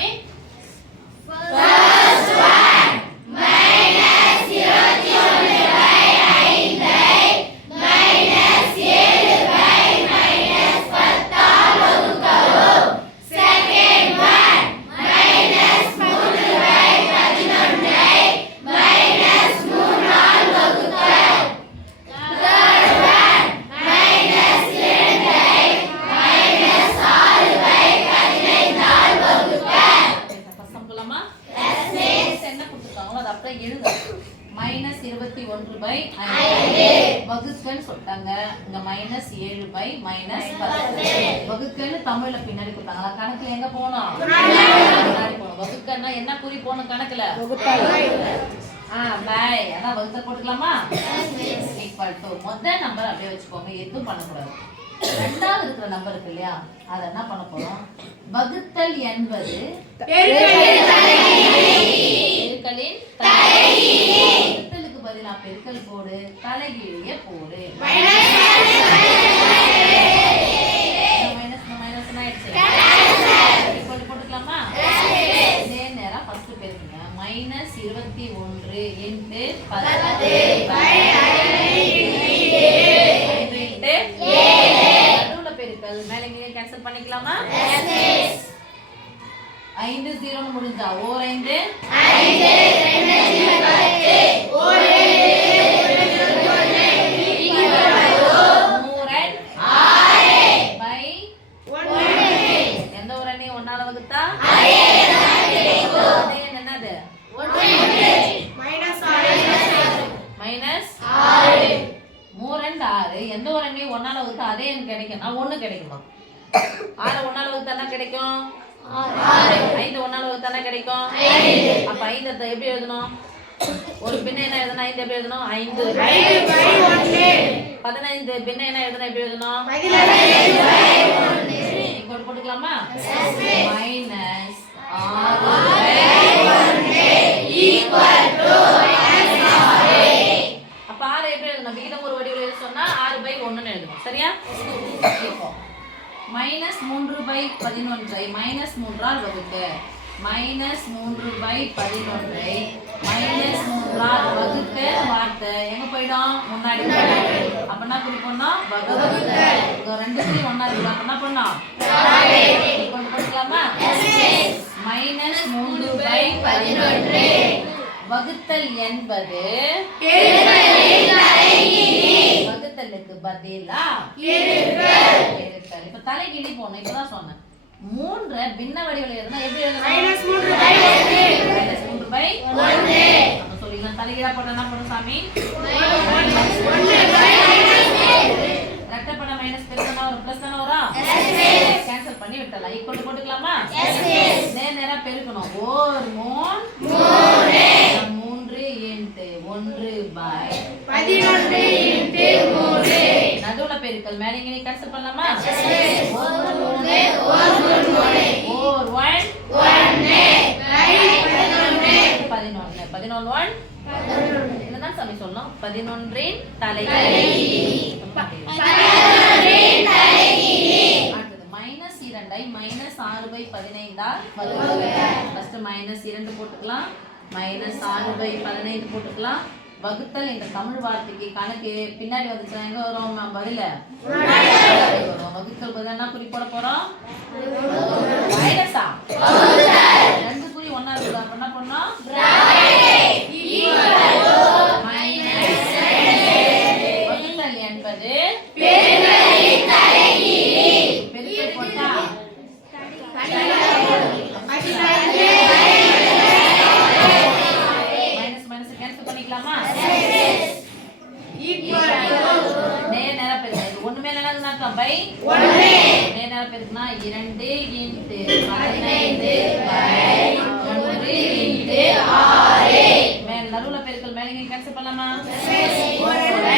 சாமி? வகுக்கன்னு தமிழ்ல பின்னாடி கொடுத்தாங்களா? கணக்குல எங்க போனோம்? முன்னாடி போனோம். வகுக்கன்னா என்ன குறி போகணும் கணக்குல? பை. அதான் வகுத்தல் போட்டுக்கலாமா? ஈக்குவல் டு முதல் நம்பர் அப்படியே வச்சுக்கோங்க, எதுவும் பண்ணக்கூடாது. ரெண்டாவது இருக்கிற நம்பர் இருக்கு இல்லையா, அதை என்ன பண்ண போறோம்? வகுத்தல் என்பது பெருக்கலின் வகுத்தலுக்கு பதிலா பெருக்கல் போடு, தலைகீழிய போடு. போட்டுக்கலாமா? இதே நேரம் ஃபர்ஸ்ட் பெருக்குங்க. -21 இன்டு 10 நடுவுல பெருக்கல் மேல இங்க கேன்சல் பண்ணிக்கலாமா? 5 0 னு முடிஞ்சா ஓர் 5 5 2 10 ஓர் அதே எனக்கு கிடைக்கும். நான் 1 கிடைக்குமா? 6 1 ஆல வகுத்தா என்ன கிடைக்கும்? 5 1 ஆல வகுத்தா என்ன கிடைக்கும்? அப்ப 5 எப்படி எழுதணும்? ஒரு பின்ன என்ன எழுதணும்? 5 எப்படி எழுதணும்? 5 15 பின்ன என்ன எழுதணும்? எப்படி எழுதணும்? 15 இங்க போட்டுக்கலாமா? அப்ப 6 எப்படி எழுதணும்? விகிதம் ஒரு வடிவில் எழுத சொன்னா 6/1 ன்னு எழுதணும். சரியா? இப்போ -3/11 ஐ -3 ஆல் வகுக்க. -3/11 ஐ -3 ஆல் வகுக்க வார்த்தை எங்க போய்டும்? முன்னாடி போய்டும். அப்ப என்ன குறிப்போம்னா வகுக்க. இங்க ரெண்டு குறி ஒண்ணா இருக்கு. அப்ப என்ன பண்ணோம்? கொண்டு போட்டுக்கலாமா? -3/11 வகுத்தல் என்பது வகுத்தலுக்கு பதிலா பெருக்கல். இப்ப தலைகீழி போனோம். இப்பதான் சொன்னேன். 3 பின்ன வடிவில் எழுதுனா எப்படி எழுதணும்? -3/1 அப்ப சொல்லிக்கலாம். தலைகீழா போட்டா என்ன பண்ணும் சாமி? ரெட்டப்பட மைனஸ் பெருக்கனா ஒரு பிளஸ் தான வரும். கேன்சல் பண்ணி விட்டலாம். ஈக்குவல் போட்டுக்கலாமா? நேரா பெருக்கணும். ஓர் 3 இன்டு 1/11 இன்டு 3 நடுவுல பெருக்கல் மேல இங்க கேன்சல் பண்ணலாமா? ஓர் 1 11 என்னதான் சாமி சொல்லணும்? 11 இன் தலைகீழி. அடுத்தது -2 ஐ -6/15 ஆல் வகுக்க. ஃபர்ஸ்ட் -2 போட்டுக்கலாம். -6/15 போட்டுக்கலாம். வகுத்தல் என்ற தமிழ் வார்த்தைக்கு கணக்கு பின்னாடி வந்துச்சுன்னா எங்க வரும்? பதில வகுத்தல் பதிலா என்ன குறி போட போறோம்? மைனஸா? ரெண்டு குறி ஒண்ணா இருக்கு. அப்ப என்ன பண்ணோம்? வகுத்தல் என்பது பெருக்கல் போட்டா மைனஸ் கேன்சல் பண்ணிக்கலாமா? நேரா பெருக்கல். ஒண்ணுமே இல்லைன்னா பை 1 நேரா பெருக்குனா 2 இன்டு 15/1 இன்டு 6 மேல நடுவுல பெருக்கல் மேல இங்க கேன்சல் பண்ணலாமா? 1 2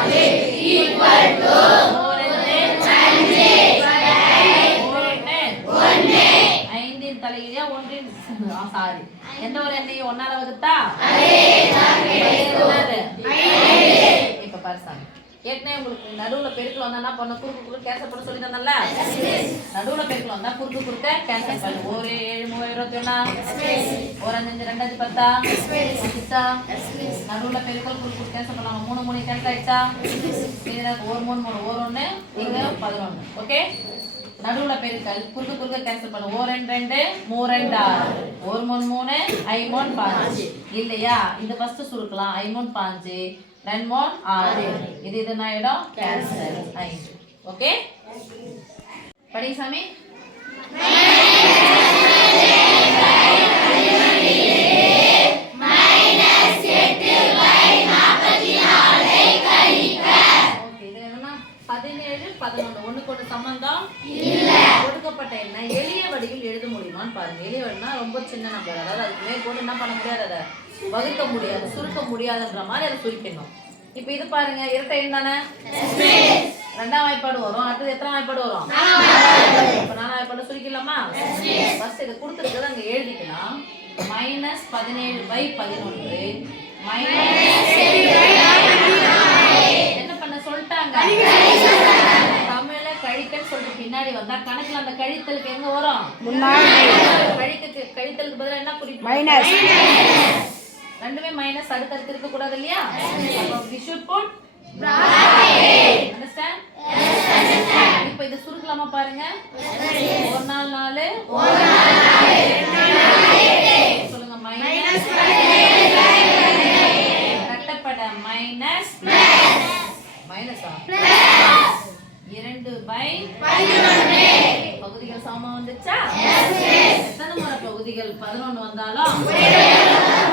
6 ஈக்குவல் டு 5 தலைகீழியா 1 சாரி எந்த ஒரு எண்ணையும் 1 ஆல வகுத்தா இப்ப பாரு சாமி ஏற்கனவே உங்களுக்கு நடுவில் பெருக்கில் வந்தால் என்ன பண்ண குறுக்கு குறுக்கு கேன்சல் பண்ண சொல்லி தந்தல. நடுவில் பெருக்கில் வந்தால் குறுக்கு குறுக்க கேன்சல் பண்ணு. ஒரு 7 3 21 ஒரு 5 5 2 10 10 நடுவில் பெருக்கல் குறுக்கு குறுக்கு கேன்சல் பண்ணலாம். 3 3 கேன்சல் ஆயிடுச்சா? இதில் ஒரு 3 3 ஒரு 1 இங்கே 11. ஓகே, நடுவில் பெருக்கல் குறுக்கு குறுக்க கேன்சல் பண்ணு. ஒரு 2 2 3 2 6 ஒரு 3 3 I 3 5 இல்லையா? இந்த ஃபர்ஸ்ட் சுருக்கலாம். I 3 5 2 3 6 இது என்ன ஆயிடும்? கேன்சல் 5. ஓகே, படி சாமி. ஒண்ணுக்கு சம்பந்தம் கொடுக்கப்பட்ட என்ன எளிய வடிவில் எழுத முடியுமான்னு பாருங்க. எளிய வடிவம்னா ரொம்ப சின்ன நம்பர், அதாவது அதுக்கு மேற்கொண்டு என்ன பண்ண முடியாது, அதை வகுக்க முடியாது, சுருக்க முடியாதுன்ற மாதிரி அதை சுருக்கணும். இப்ப இது பாருங்க, இரட்டை எண் தானே, 2ஆம் வாய்ப்பாடு வரும். அடுத்தது எத்தனை வாய்ப்பாடு வரும்? இப்ப 4ஆம் வாய்ப்பாடு சுருக்கலாமா? ஃபர்ஸ்ட் இதை கொடுத்துருக்கத அங்க எழுதிக்கலாம். -17/11 என்ன பண்ண சொல்லிட்டாங்க, தமிழ்ல கழித்தல் சொல்லிட்டு பின்னாடி வந்தா கணக்குல அந்த கழித்தலுக்கு எங்க வரும்? கழித்தலுக்கு பதிலா என்ன குறிப்பு? மைனஸ். ரெண்டுமே மைனஸ் அடுத்தடுத்து இருக்க கூடாது இல்லையா? we should put bracket. Understand? இப்போ இத சுருக்கலாமா பாருங்க. ஒரு நாள் 4 சொல்லுங்க. மைனஸ் கட்டப்பட மைனஸ் மைனஸா 2/11 பகுதிகள் சமமா வந்துச்சா? எத்தனை முறை பகுதிகள் 11 வந்தாலும்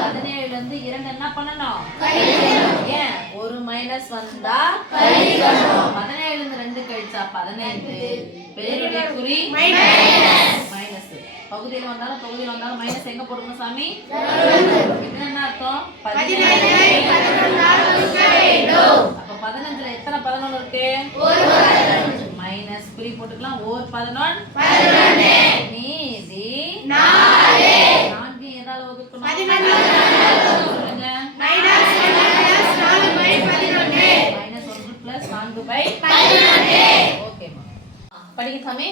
17ல இருந்து 2 என்ன பண்ணணும்? ஏன் ஒரு மைனஸ் வந்தா கழிக்கணும். 17ல இருந்து 2 கழிச்சா 15. பெரிய குறி மைனஸ். பகுதியில் வந்தாலும் மைனஸ் எங்க போடணும் சாமி? என்ன அர்த்தம்? 15. அப்ப 15ல எத்தனை 11 இருக்கு? மைனஸ் குறி போட்டுக்கலாம். ஓர் 11 மீதி 4 ஏதால வகுக்கணும்? சொல்லுங்க. -1 + 4/11. ஓகேமா, படிங்க சாமி.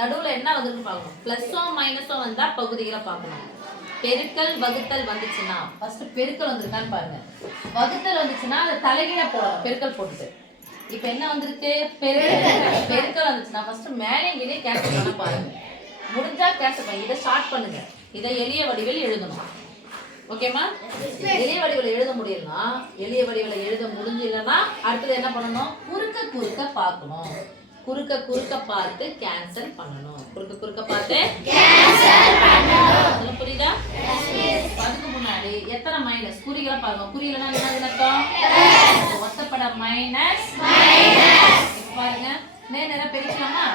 நடுவுல என்ன வந்து பார்க்கணும், பிளஸோ மைனஸோ வந்தா பகுதிகளை பார்க்கணும். பெருக்கல் வகுத்தல் வந்துச்சுன்னா ஃபர்ஸ்ட் பெருக்கல் வந்திருக்கான்னு பாருங்க. வகுத்தல் வந்துச்சுன்னா அதை தலைகீழ போடணும், பெருக்கல் போட்டுட்டு. இப்ப என்ன வந்திருக்கு? பெருக்கல் வந்துச்சுன்னா ஃபர்ஸ்ட் மேலே கீழே கேன்சல் பண்ண பாருங்க. முடிஞ்சா கேன்சல் பண்ணி இதை ஷார்ட் பண்ணுங்க. இதை எளிய வடிவில் எழுதணும். ஓகேமா? எளிய வடிவில் எழுத முடியலன்னா, எளிய வடிவில் எழுத முடிஞ்சலன்னா அடுத்தது என்ன பண்ணணும்? குறுக்க பார்க்கணும். குறுக்க பார்த்து கேன்சல் பண்ணணும். குறுக்க பார்த்து கேன்சல் பண்ணணும். புரியுதா? அதுக்கு முன்னாடி எத்தனை மைனஸ் குறிகளை பாருங்க. குறியிலனா என்ன அர்த்தம்? ஒத்தப்பட மைனஸ். பாருங்க, நேரா பெருக்கலாமா?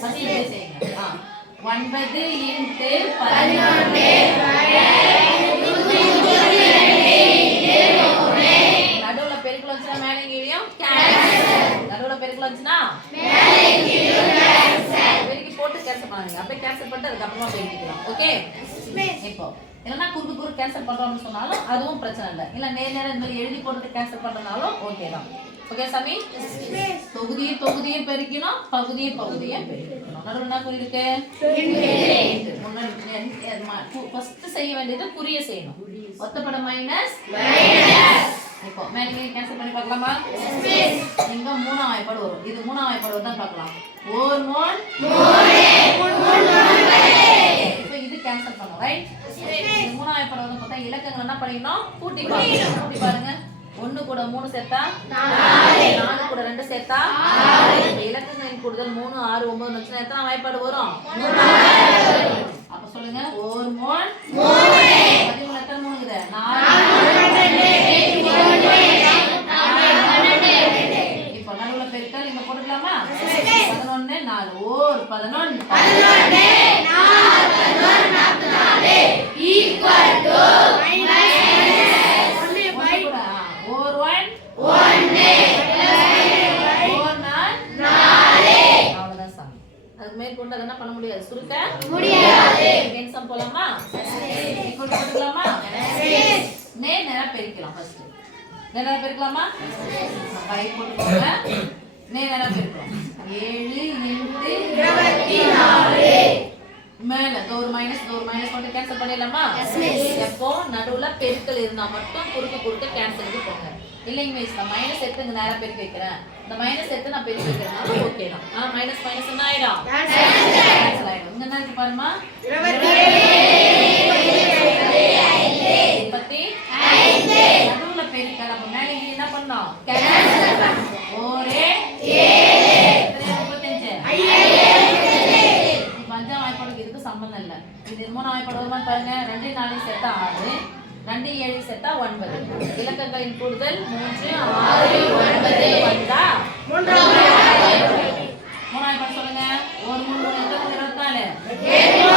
ஃபர்ஸ்ட் செய்யுங்க. 9 × 11 நடுவுல பெருக்கல் வந்துச்சுன்னா மேலே கீழயும் கேன்சல். நடுவுல பெருக்கல் வந்துச்சுன்னா மேலே கீழயும் கேன்சல். பெருக்கி போட்டு கேன்சல் பண்ணுங்க. அப்படியே கேன்சல் பண்ணிட்டு அதுக்கு அப்புறமா பெருக்கிக்கலாம். ஓகே, இப்போ இல்லைன்னா குறுக்கு கேன்சல் பண்றோம்னு சொன்னாலும் அதுவும் பிரச்சனை இல்லை. இல்லை நேரம் இந்த மாதிரி எழுதி போட்டு கேன்சல் பண்றதுனாலும் ஓகே தான். ஓகே சாமி? தொகுதியை பெருக்கணும், பகுதியை பெருக்கணும். நடுவில் என்ன குறி இருக்கு? ஃபர்ஸ்ட் செய்ய வேண்டியது குறிய செய்யணும். ஒத்தப்பட மைனஸ். இப்போ மேலே கேன்சல் பண்ணி பார்க்கலாமா? இங்க 3ஆம் வாய்ப்பாடு வரும். இது 3ஆம் வாய்ப்பாடு தான் பார்க்கலாம். ஓர் 3 இப்போ இது கேன்சல் பண்ணணும். ரைட்? இது 3ஆம் வாய்ப்பாடு வந்து பார்த்தா இலக்கங்கள் என்ன பண்ணிக்கணும்? கூட்டி பாருங்க. 1 கூட 3 சேர்த்தா 4, 4 கூட 2 சேர்த்தா 6. இலக்கங்களின் கூடுதல் 3 6 9 வந்துச்சுன்னா எத்தனை வாய்ப்பாடு வரும்? அப்ப சொல்லுங்க. ஓர் 3 13 எத்தனை 3 இருக்குது? 4. இப்ப போலாமா? 11 4 ஓர் 11 equal to ஓர் 1 அவ்வளவுதான் சாமி. அதுக்கு மேற்கொண்டு அதை என்ன பண்ண முடியாது, சுருக்க முடியாது. எக்ஸாம் போலாமா? போட்டுக்கலாமா? நேரா பெருக்கலாம். ஃபர்ஸ்ட் நேரா பெருக்கலாமா? கை போட்டுக்கோங்க. நேரா பெருக்கலாம். 7 × 24 மேல ஒரு மைனஸ் போட்டு கேன்சல் பண்ணிடலாமா? எப்போ நடுவுல பெருக்கல் இருந்தா மட்டும் குறுக்க கேன்சலுக்கு போங்க. இல்லைங்க மிஸ், நான் மைனஸ் எடுத்து இங்க நேரா பெருக்கி வைக்கிறேன், இந்த மைனஸ் எடுத்து நான் பெருக்கி வைக்கிறேன், ஓகே தான். மைனஸ் என்ன ஆயிடும்? கேன்சல் ஆயிடும். இங்க என்ன இருக்கு பாருமா? 25 நடுவுல பெருக்கல். அப்ப மேல இங்க என்ன பண்ணோம்? கேன்சல் பண்ணோம். ஒரே 35 பஞ்சாம் வாய்ப்பாடுக்கு இதுக்கு சம்பந்தம் இல்லை. இது மூணாம் வாய்ப்பாடு வருமானு பாருங்க. 2 4 சேர்த்தா 6, 2 7 சேர்த்தா 9. இலக்கங்களின் கூடுதல் 3 6 9 வந்தா மூணாம் வாய்ப்பாடு சொல்லுங்க. 1 3 3 24